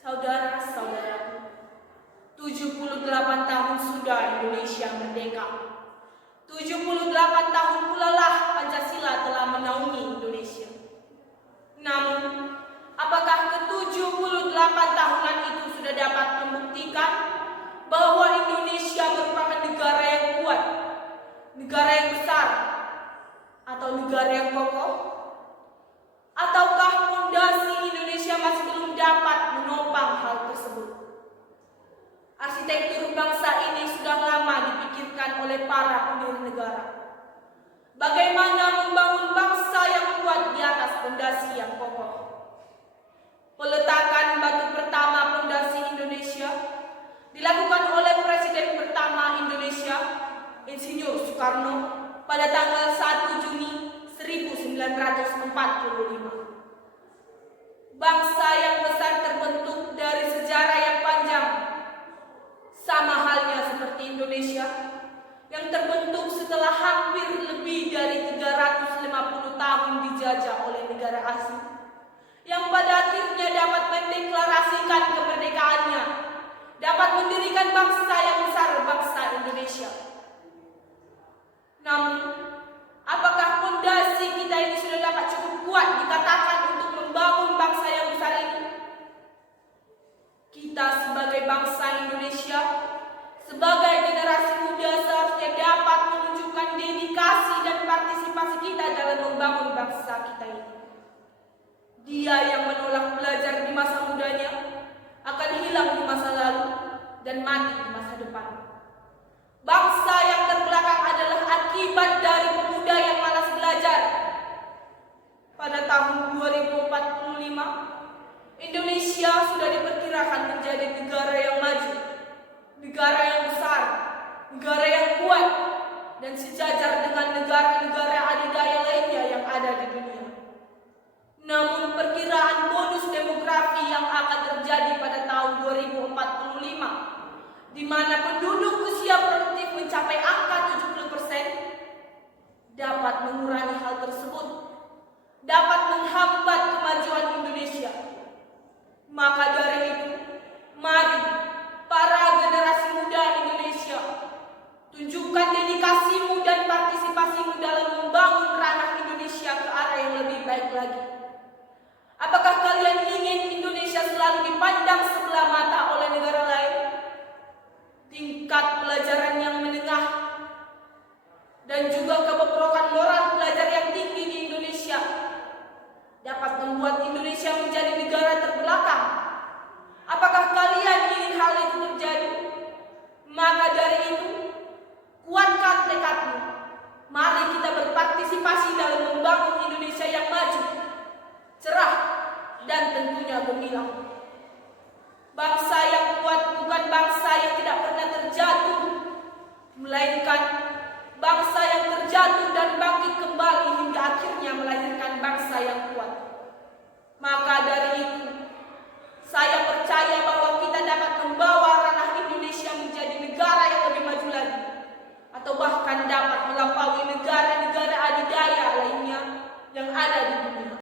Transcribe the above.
Saudara-saudaraku, 78 tahun sudah Indonesia merdeka. 78 tahun pula lah Pancasila telah menaungi Indonesia. Namun, apakah ke-78 tahunan itu sudah dapat membuktikan bahwa Indonesia merupakan negara yang kuat, negara yang besar, atau negara yang kokoh? Ataukah fondasi Indonesia masih belum dapat menopang hal tersebut? Arsitektur bangsa ini sudah lama dipikirkan oleh para pendiri negara. Bagaimana membangun bangsa yang kuat di atas fondasi yang kokoh? Peletakan batu pertama fondasi Indonesia dilakukan oleh Presiden pertama Indonesia, Insinyur Soekarno, pada tanggal 1 Juni 1945. Bangsa yang besar terbentuk dari sejarah yang panjang, sama halnya seperti Indonesia yang terbentuk setelah hampir lebih dari 350 tahun dijajah oleh negara asing, yang pada akhirnya dapat mendeklarasikan kemerdekaannya, dapat mendirikan bangsa yang besar, bangsa Indonesia. Namun, apakah fondasi kita ini sudah dapat cukup kuat dikatakan untuk membangun bangsa yang besar ini? Kita sebagai bangsa Indonesia, sebagai generasi muda seharusnya dapat menunjukkan dedikasi dan partisipasi kita dalam membangun bangsa kita ini. Dia yang menolak belajar di masa mudanya akan hilang di masa lalu dan mati di masa depan. Bangsa yang terbelakang adalah akibat dari pemuda yang malas belajar. Pada tahun 2045, Indonesia sudah diperkirakan menjadi negara yang maju, negara yang besar, negara yang kuat, dan sejajar dengan negara-negara adidaya lainnya yang ada di dunia. Namun perkiraan bonus demografi yang akan terjadi pada tahun 2045, di mana penduduk usia produktif mencapai angka 70%, dapat mengurangi hal tersebut, dapat menghambat kemajuan Indonesia. Maka dari itu, mari para generasi muda Indonesia, tunjukkan dedikasimu dan partisipasimu dalam membangun ranah Indonesia ke arah yang lebih baik lagi. Apakah kalian